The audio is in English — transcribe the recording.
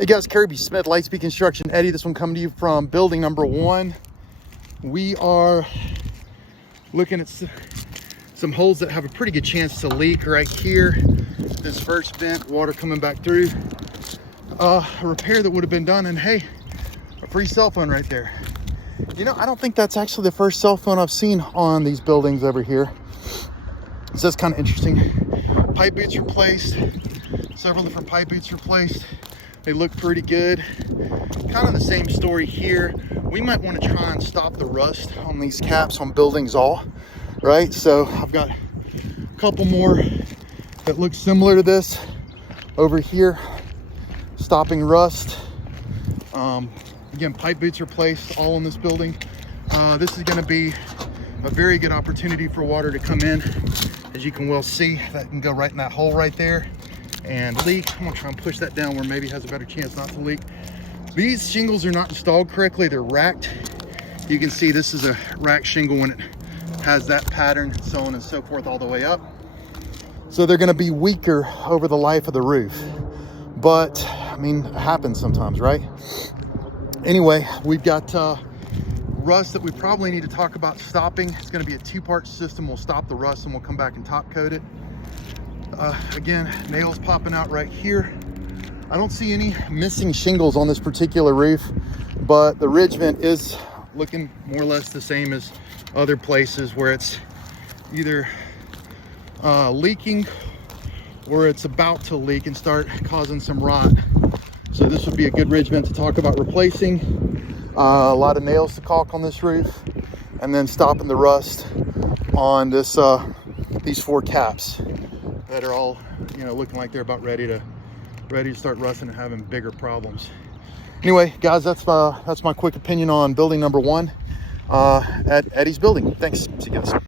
Hey guys, Kerry B. Smith, Lightspeed Construction. Eddie, this one coming to you from building number 1. We are looking at some holes that have a pretty good chance to leak right here. This first vent, water coming back through. A repair that would have been done, and hey, a free cell phone right there. You know, I don't think that's actually the first cell phone I've seen on these buildings over here. So that's kind of interesting. Pipe boots replaced, several different pipe boots replaced. They look pretty good. Kind of the same story here. We might want to try and stop the rust on these caps on buildings all, right? So I've got a couple more that look similar to this over here, stopping rust. Again, pipe boots replaced all in this building. This is going to be a very good opportunity for water to come in. As you can well see, that can go right in that hole right there and leak. I'm gonna try and push that down where maybe it has a better chance not to leak. These shingles are not installed correctly. They're racked. You can see this is a rack shingle when it has that pattern, so on and so forth, all the way up. So they're gonna be weaker over the life of the roof. But I mean, it happens sometimes, right? Anyway, we've got rust that we probably need to talk about stopping. It's going to be a 2-part system. We'll stop the rust and we'll come back and top coat it. Again, nails popping out right here. I don't see any missing shingles on this particular roof, but the ridge vent is looking more or less the same as other places where it's either leaking or it's about to leak and start causing some rot. So this would be a good ridge vent to talk about replacing. A lot of nails to caulk on this roof, and then stopping the rust on this these 4 caps that are all, you know, looking like they're about ready to start rusting and having bigger problems. Anyway, guys, that's my quick opinion on building number 1 at Eddie's building. Thanks. See you guys.